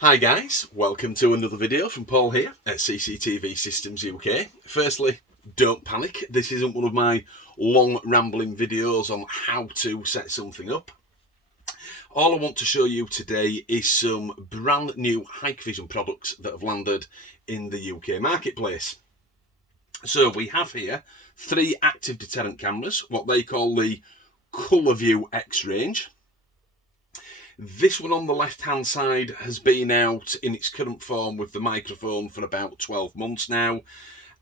Hi guys, welcome to another video from Paul here at CCTV Systems UK. Firstly, don't panic, this isn't one of my long rambling videos on how to set something up. All I want to show you today is some brand new Hikvision products that have landed in the UK marketplace. So we have here 3 active deterrent cameras, what they call the ColorVU X range. This one on the left hand side has been out in its current form with the microphone for about 12 months now,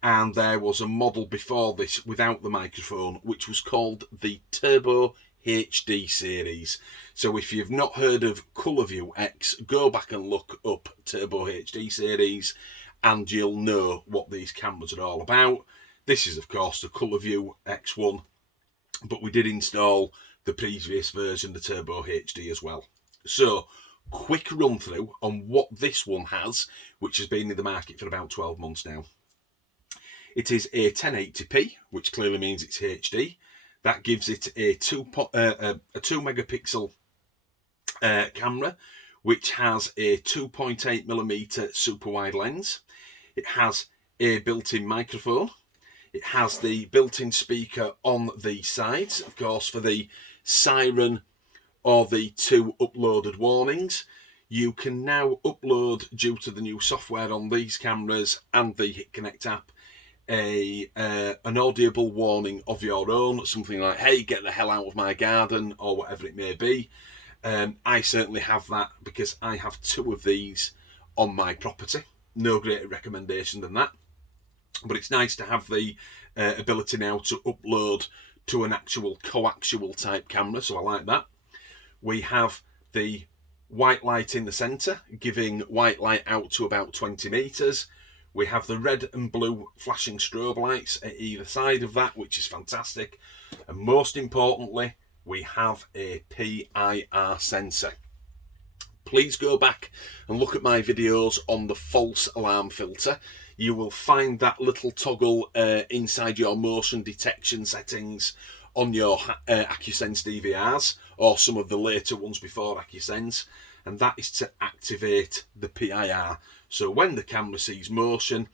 and there was a model before this without the microphone which was called the Turbo HD series. So if you've not heard of ColorVU X, go back and look up Turbo HD series and you'll know what these cameras are all about. This is of course the ColorVU X1, but we did install the previous version, the Turbo HD, as well. So, quick run through on what this one has, which has been in the market for about 12 months now. It is a 1080p, which clearly means it's HD. That gives it a 2 megapixel camera, which has a 2.8mm super wide lens. It has a built-in microphone. It has the built-in speaker on the sides, of course, for the siren or the 2 uploaded warnings. You can now upload, due to the new software on these cameras and the HitConnect app, an audible warning of your own, something like, hey, get the hell out of my garden, or whatever it may be. I certainly have that because I have 2 of these on my property. No greater recommendation than that. But it's nice to have the ability now to upload to an actual coaxial type camera, so I like that. We have the white light in the centre, giving white light out to about 20 metres. We have the red and blue flashing strobe lights at either side of that, which is fantastic. And most importantly, we have a PIR sensor. Please go back and look at my videos on the false alarm filter. You will find that little toggle inside your motion detection settings on your AccuSense DVRs, or some of the later ones before AccuSense, and that is to activate the PIR. So when the camera sees motion,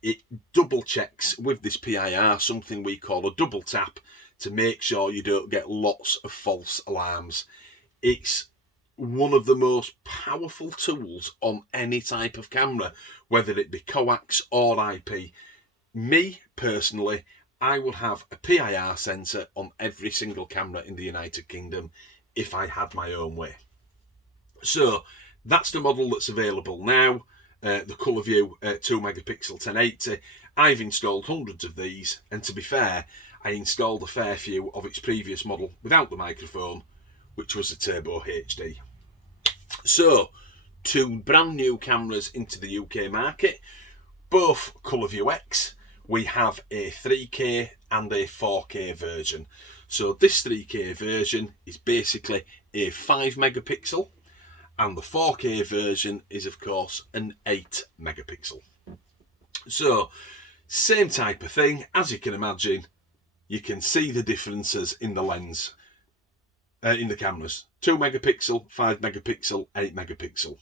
it double checks with this PIR, something we call a double tap, to make sure you don't get lots of false alarms. It's one of the most powerful tools on any type of camera, whether it be coax or IP. Me, personally, I would have a PIR sensor on every single camera in the United Kingdom if I had my own way. So that's the model that's available now, the ColorVU 2 megapixel 1080. I've installed hundreds of these, and to be fair, I installed a fair few of its previous model without the microphone, which was the Turbo HD. So, 2 brand new cameras into the UK market, both ColorVU X. We have a 3K and a 4K version. So this 3K version is basically a 5 megapixel, and the 4K version is of course an 8 megapixel. So same type of thing, as you can imagine. You can see the differences in the lens, in the cameras. 2 megapixel, 5 megapixel, 8 megapixel.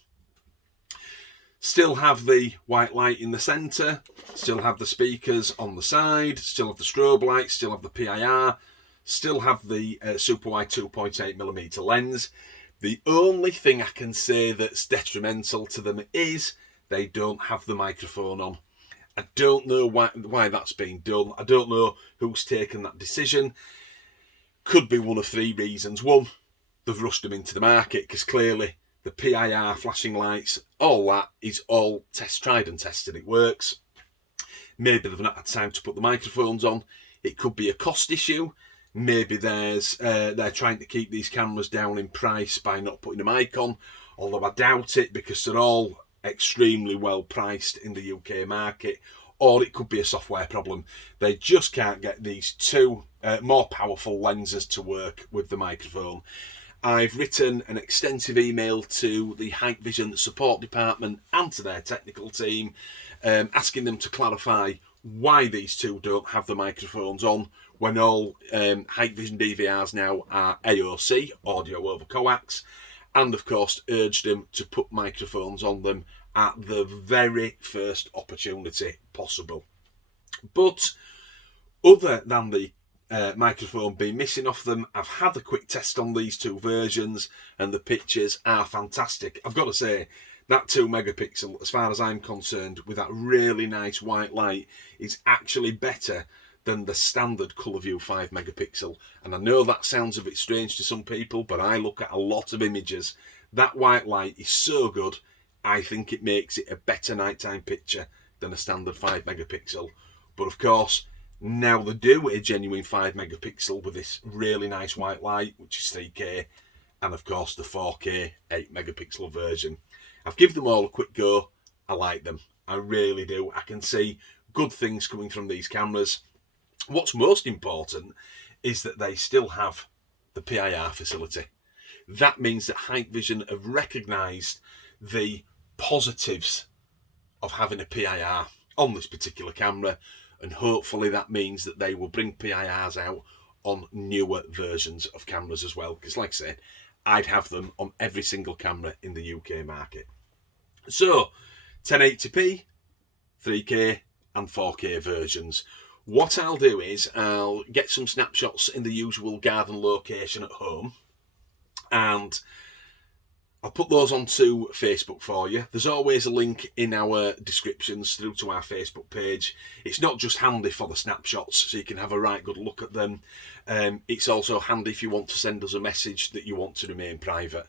Still have the white light in the centre, still have the speakers on the side, still have the strobe lights, still have the PIR, still have the super wide 2.8mm lens. The only thing I can say that's detrimental to them is they don't have the microphone on. I don't know why that's been done. I don't know who's taken that decision. Could be one of 3 reasons. One, they've rushed them into the market because clearly the PIR flashing lights, all that is all tried and tested. It works. Maybe they've not had time to put the microphones on. It could be a cost issue. Maybe they're trying to keep these cameras down in price by not putting a mic on, although I doubt it because they're all extremely well priced in the UK market. Or it could be a software problem. They just can't get these 2 more powerful lenses to work with the microphone. I've written an extensive email to the Hikvision support department and to their technical team, asking them to clarify why these 2 don't have the microphones on when all Hikvision DVRs now are AOC, audio over coax, and of course urged them to put microphones on them at the very first opportunity possible. But other than the microphone being missing off them, I've had a quick test on these two versions and the pictures are fantastic. I've got to say, that 2 megapixel, as far as I'm concerned, with that really nice white light, is actually better than the standard ColorVu 5 megapixel. And I know that sounds a bit strange to some people, but I look at a lot of images. That white light is so good, I think it makes it a better nighttime picture than a standard 5 megapixel. But of course, now they do a genuine 5 megapixel with this really nice white light, which is 3K, and of course the 4K 8 megapixel version. I've given them all a quick go. I like them. I really do. I can see good things coming from these cameras. What's most important is that they still have the PIR facility. That means that Hikvision have recognised the positives of having a PIR on this particular camera, and hopefully that means that they will bring PIRs out on newer versions of cameras as well, because like I said, I'd have them on every single camera in the UK market. So 1080p, 3K and 4K versions. What I'll do is I'll get some snapshots in the usual garden location at home, and I'll put those onto Facebook for you. There's always a link in our descriptions through to our Facebook page. It's not just handy for the snapshots so you can have a right good look at them. It's also handy if you want to send us a message that you want to remain private.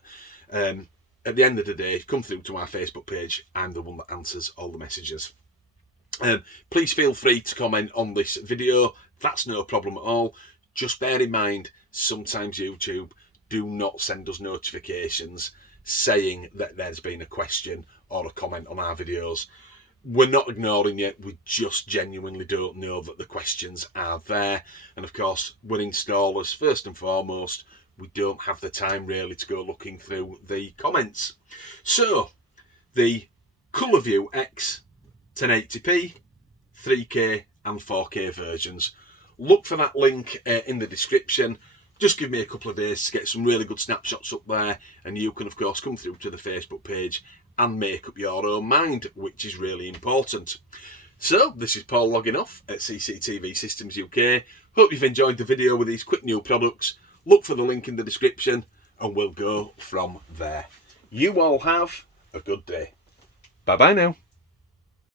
At the end of the day, come through to our Facebook page. I'm the one that answers all the messages. Please feel free to comment on this video. That's no problem at all. Just bear in mind, sometimes YouTube do not send us notifications saying that there's been a question or a comment on our videos. We're not ignoring you, we just genuinely don't know that the questions are there. And of course, we're installers first and foremost. We don't have the time really to go looking through the comments. So, the ColorVu X 1080p, 3K and 4K versions. Look for that link in the description. Just give me a couple of days to get some really good snapshots up there, and you can of course come through to the Facebook page and make up your own mind, which is really important. So this is Paul logging off at CCTV Systems UK. Hope you've enjoyed the video with these quick new products. Look for the link in the description and we'll go from there. You all have a good day. Bye bye now.